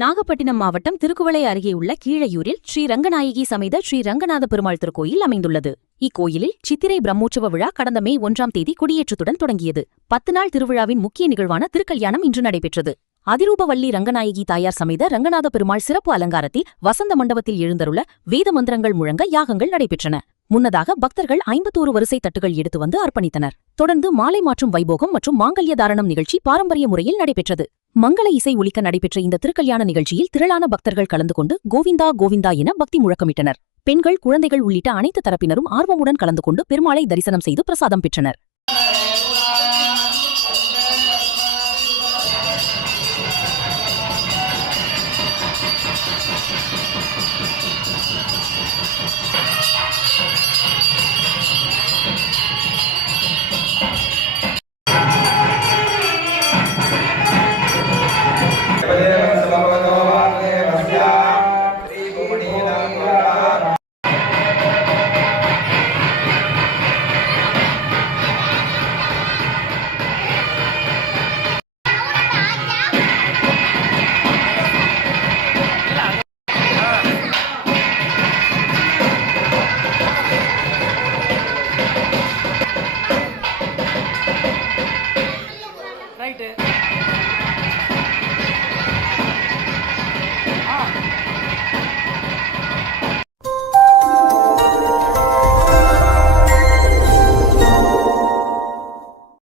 நாகப்பட்டினம் மாவட்டம் திருக்குவளை அருகே உள்ள கீழையூரில் ஸ்ரீ ரங்கநாயகி சமேத ஸ்ரீ ரங்கநாத பெருமாள் திருக்கோயில் அமைந்துள்ளது. இக்கோயிலில் சித்திரை பிரம்மோற்சவ விழா கடந்த மே 1ஆம் தேதி கொடியேற்றத்துடன் தொடங்கியது. 10 நாள் திருவிழாவின் முக்கிய நிகழ்வான திருக்கல்யாணம் இன்று நடைபெற்றது. அதிரூபவல்லி ரங்கநாயகி தாயார் சமேத ரங்கநாத பெருமாள் சிறப்பு அலங்காரத்தில் வசந்த மண்டபத்தில் எழுந்தருள வேத மந்திரங்கள் முழங்க யாகங்கள் நடைபெற்றன. முன்னதாக பக்தர்கள் 51 வரிசை தட்டுகள் எடுத்து வந்து அர்ப்பணித்தனர். தொடர்ந்து மாலை மாற்றும் வைபோகம் மற்றும் மாங்கல்ய தாரணம் நிகழ்ச்சி பாரம்பரிய முறையில் நடைபெற்றது. மங்கள இசை ஒலிக்க நடைபெற்ற இந்த திருக்கல்யாண நிகழ்ச்சியில் திரளான பக்தர்கள் கலந்து கொண்டு கோவிந்தா கோவிந்தா என பக்தி முழக்கமிட்டனர். பெண்கள், குழந்தைகள் உள்ளிட்ட அனைத்து தரப்பினரும் ஆர்வமுடன் கலந்து கொண்டு பெருமாளை தரிசனம் செய்து பிரசாதம் பெற்றனர்.